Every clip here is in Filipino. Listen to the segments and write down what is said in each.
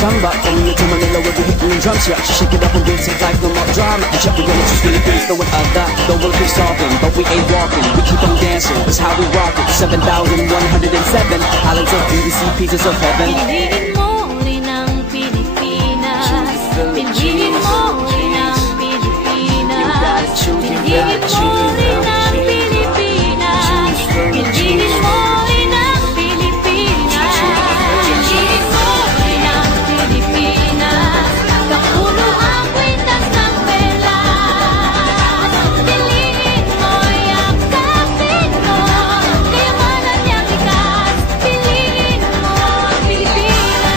Samba, coming into Manila where we hitting the drums. Yeah, she shake it up and dance it like no more drama. And check, we're gonna choose Philippines, throw it out that. Though we'll keep stopping, but we ain't walking. We keep on dancing, that's how we rock it. 7,107 islands of BBC, pieces of heaven. Piliin mo rin ang Pilipinas. Piliin mo rin ang Pilipinas. Piliin mo rin ang Pilipinas. Piliin mo rin ang Pilipinas. Piliin mo rin ang Pilipinas. Kapulo ang kwintas ng pelas. Piliin mo, yakapin mo, kayamanan niyang likas. Piliin mo ang Pilipinas.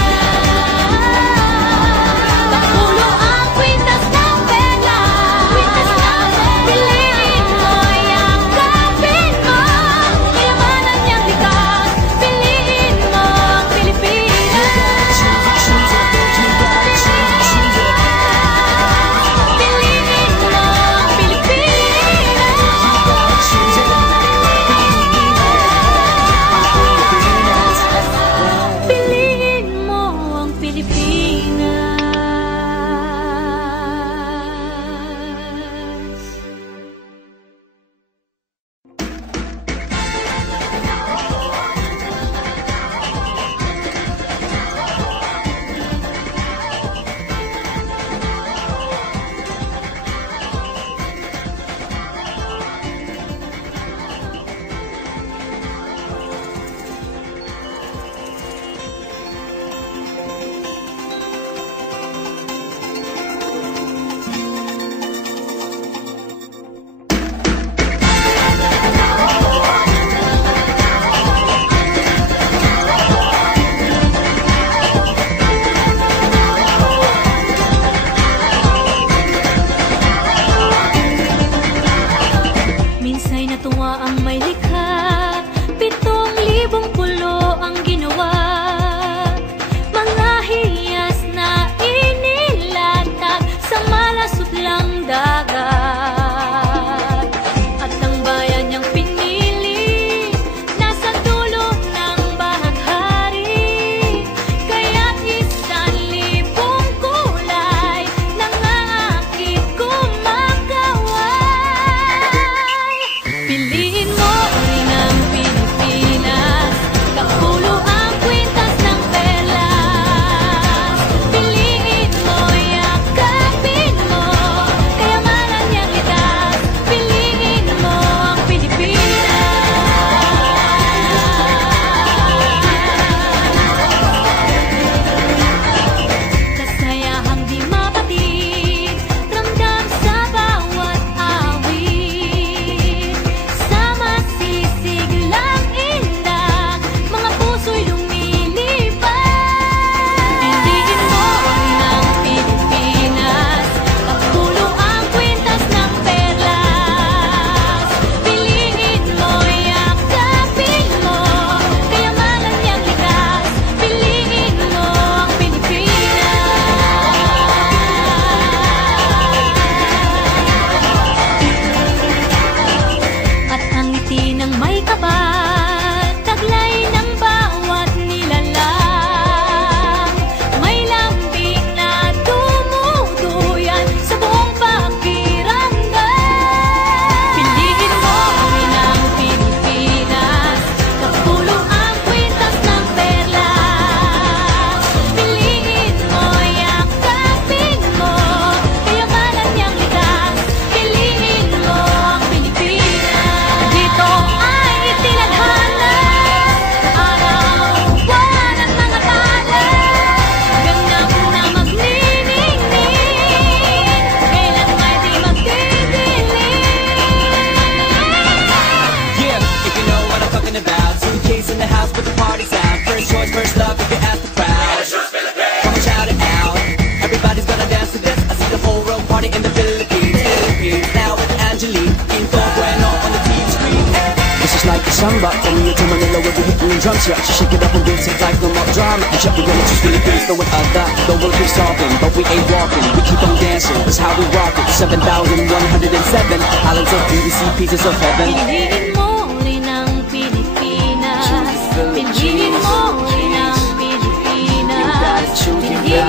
samba from here to Manila, we'll be hitting the drums, yeah. So shake it up and dance it like no more drama. And check, we're gonna choose Philippines, throwing a dot. The world keeps talking, but we ain't walking. We keep on dancing, that's how we rock it. 7,107 islands of beauty, pieces of heaven. Piliin mo rin ang Pilipinas. Piliin mo rin ang Pilipinas. Piliin